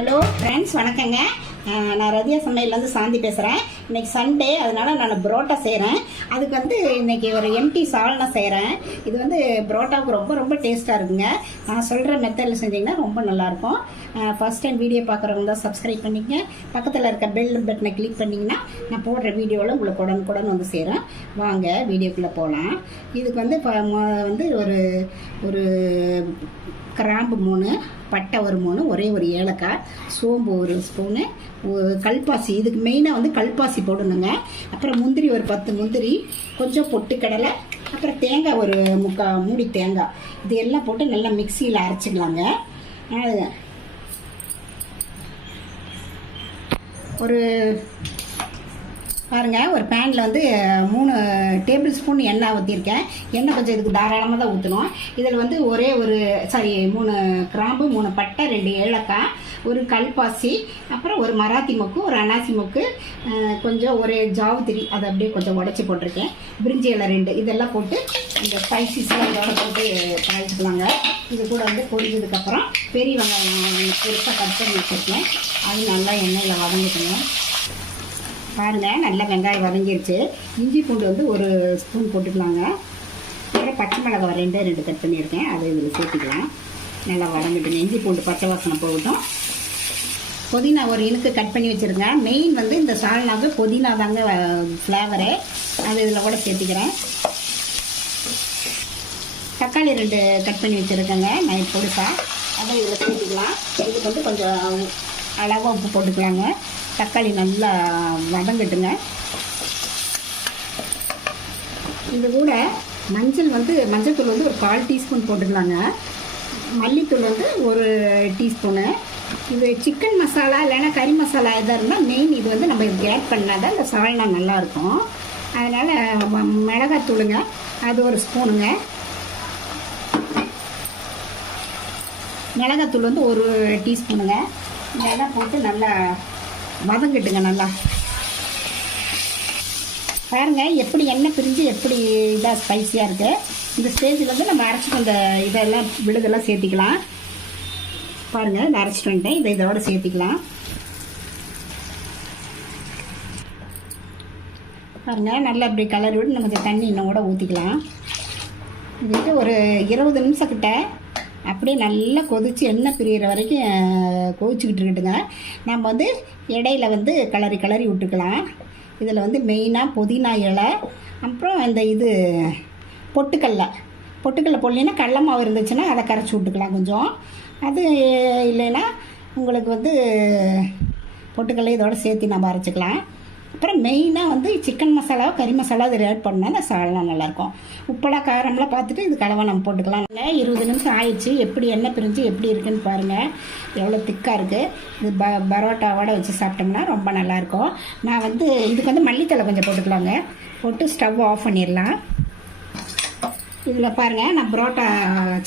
Hello friends வணக்கங்க. நான் ரதியா சமையல்லேருந்து சாந்தி பேசுகிறேன் இன்னைக்கு சண்டே அதனால நான் புரோட்டா செய்கிறேன் அதுக்கு வந்து இன்னைக்கு ஒரு எம்டி சால்னா செய்கிறேன் இது வந்து புரோட்டாவுக்கு ரொம்ப ரொம்ப டேஸ்ட்டாக இருக்குங்க. நான் சொல்கிற மெத்தடில் செஞ்சீங்கன்னா ரொம்ப நல்லாயிருக்கும். ஃபர்ஸ்ட் டைம் வீடியோ பார்க்குறவங்க தான் சப்ஸ்கிரைப் பண்ணிக்கங்க. பக்கத்தில் இருக்க பெல் பட்டனை கிளிக் பண்ணிங்கன்னா நான் போடுற வீடியோவில் உங்களுக்கு உடனுக்குடன் வந்து சேரும். வாங்க வீடியோக்குள்ளே போகலாம் இதுக்கு வந்து இப்போ மொ- வந்து ஒரு ஒரு கிராம்பு மூணு பட்டை ஒரு மூணு ஒரே ஒரு ஏலக்காய் சோம்பு ஒரு ஸ்பூனு கல்பாசி. இதுக்கு மெயினாக வந்து கல்பாசி போடணுங்க. அப்புறம் முந்திரி ஒரு பத்து முந்திரி கொஞ்சம் பொட்டுக்கடலை அப்புறம் தேங்காய் ஒரு முக்கா மூடி தேங்காய். இது எல்லாம் போட்டு நல்லா மிக்சியில் அரைச்சிக்கலாங்க. அது ஒரு பாருங்கள் ஒரு பேனில் வந்து மூணு டேபிள் ஸ்பூன் எண்ணெய் ஊற்றிருக்கேன் எண்ணெய் கொஞ்சம் இதுக்கு தாராளமாக தான் ஊற்றணும் இதில் வந்து ஒரே ஒரு சாரி மூணு கிராம்பு மூணு பட்டை ரெண்டு ஏலக்காய் ஒரு கல்பாசி அப்புறம் ஒரு மராத்தி மொக்கு ஒரு அனாசி மொக்கு கொஞ்சம் ஒரு ஜாவுத்திரி அதை அப்படியே கொஞ்சம் உடச்சி போட்டிருக்கேன். பிரிஞ்சி இலை ரெண்டு இதெல்லாம் போட்டு இந்த ஸ்பைசிஸ்லாம் இதோட போட்டு தாளிச்சுக்கலாங்க இது கூட வந்து பொரிஞ்சதுக்கப்புறம் பெரிய வெங்காயம் பெருசாக கட் பண்ணி வச்சுருக்கேன். அது நல்லா எண்ணெயில் வதங்கிக்கணும். பாருங்க நல்லா வெங்காயம் வதங்கிருச்சு. இஞ்சி பூண்டு வந்து ஒரு ஸ்பூன் போட்டுக்கலாங்க. அப்புறம் பச்சை மிளகாய் ரெண்டே ரெண்டு கட் பண்ணியிருக்கேன். அதை இதில் சேர்த்துக்கலாம். நல்லா வதங்கிட்டு இஞ்சி பூண்டு பச்சை வாசனை போகட்டும். புதினா ஒரு இனுக்கு கட் பண்ணி வச்சுருங்க. மெயின் வந்து இந்த சால்னாவுக்கு புதினா தாங்க ஃப்ளேவரு அது இதில் கூட சேர்த்துக்கிறேன். தக்காளி ரெண்டு கட் பண்ணி வச்சுருக்கேங்க. நான் பொடிசா. அதை இதில் சேர்த்துக்கலாம். இதுக்கு வந்து கொஞ்சம் அளவாக உப்பு போட்டுக்கலாங்க. தக்காளி நல்லா வதங்கட்டுங்க. இது கூட மஞ்சள் வந்து மஞ்சள் தூள் வந்து ஒரு கால் டீஸ்பூன் போட்டுக்கலாங்க. மல்லித்தூள் வந்து ஒரு டீஸ்பூனு. இது சிக்கன் மசாலா இல்லைன்னா கறி மசாலா எதாக இருந்தால் மெயின் இது வந்து நம்ம இதுக்கு ஆட் பண்ணால் தான் இந்த சால்னா நல்லாயிருக்கும். அதனால் மிளகாத்தூளுங்க அது ஒரு ஸ்பூனுங்க. மிளகாத்தூள் வந்து ஒரு டீஸ்பூனுங்க. இதெல்லாம் போட்டு நல்லா வதங்கிட்டுங்க நல்லா. பாருங்கள் எப்படி எண்ணெய் பிரிஞ்சு எப்படி இதாக ஸ்பைஸியாக இருக்குது இந்த ஸ்டேஜில் வந்து நம்ம அரைச்சிட்டு வந்த இதெல்லாம் விழுதெல்லாம் சேர்த்திக்கலாம். பாருங்கள் இதை அரைச்சிட்டு வந்துட்டேன். இதை இதோட சேர்த்திக்கலாம். பாருங்கள் நல்லா இப்படி கலர் விட்டு இன்னும் தண்ணி இன்னும் கூட ஊற்றிக்கலாம் இது ஒரு இருபது நிமிஷம் கிட்ட அப்படியே நல்லா கொதித்து எண்ணெய் பிரியிற வரைக்கும் கொதிச்சுக்கிட்டு இருக்கட்டுங்க. நம்ம வந்து இடையில வந்து கிளறி கிளறி விட்டுக்கலாம். இதில் வந்து மெயினாக புதினா இலை அப்புறம் இந்த இது பொட்டுக்கடலை பொட்டுக்கடலை போடலைன்னா கடல மாவு இருந்துச்சுன்னா அதை கரைச்சி விட்டுக்கலாம் கொஞ்சம். அது இல்லைன்னா உங்களுக்கு வந்து பொட்டுக்கல்ல இதோட சேர்த்து நம்ம அரைச்சிக்கலாம். அப்புறம் மெயினாக வந்து சிக்கன் மசாலா கறி மசாலா இதில் ஆட் பண்ணால் அந்த நல்லாயிருக்கும். உப்பெல்லாம் காரம்லாம் பார்த்துட்டு இது கலவை நம்ம போட்டுக்கலாம். இல்லை, இருபது நிமிஷம் ஆயிடுச்சு. எப்படி எண்ணெய் பிரிஞ்சு எப்படி இருக்குன்னு பாருங்கள் எவ்வளோ திக்காக இருக்குது இது ப பரோட்டாவோட வச்சு சாப்பிட்டோம்னா ரொம்ப நல்லாயிருக்கும். நான் வந்து இதுக்கு வந்து மல்லித்தலை கொஞ்சம் போட்டுக்கலாங்க. போட்டு ஸ்டவ் ஆஃப் பண்ணிடலாம். இதில் பாருங்கள் நான் பரோட்டா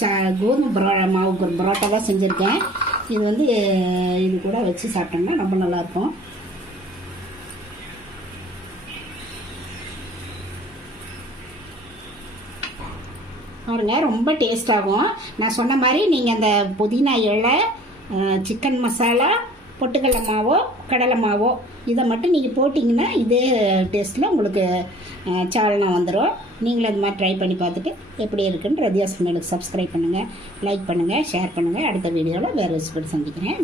ச கோதுமை பரோட்டா மாவு பரோட்டா தான் செஞ்சுருக்கேன். இது வந்து இது கூட வச்சு சாப்பிட்டோம்னா ரொம்ப நல்லாயிருக்கும். பாருங்க ரொம்ப டேஸ்ட் ஆகும். நான் சொன்ன மாதிரி நீங்கள் அந்த புதினா இலை சிக்கன் மசாலா பொட்டுக்கடலை மாவோ கடலை மாவோ இதை மட்டும் நீங்கள் போட்டிங்கன்னா இதே டேஸ்ட்டில் உங்களுக்கு அஹ், சால்னா வந்துடும் நீங்களும் அது மாதிரி ட்ரை பண்ணி பார்த்துட்டு எப்படி இருக்குன்னு ரதியா சமையலுக்கு சப்ஸ்கிரைப் பண்ணுங்கள் லைக் பண்ணுங்கள் ஷேர் பண்ணுங்கள் அடுத்த வீடியோவில் வேறு ரெசிபி சந்திக்கிறேன்.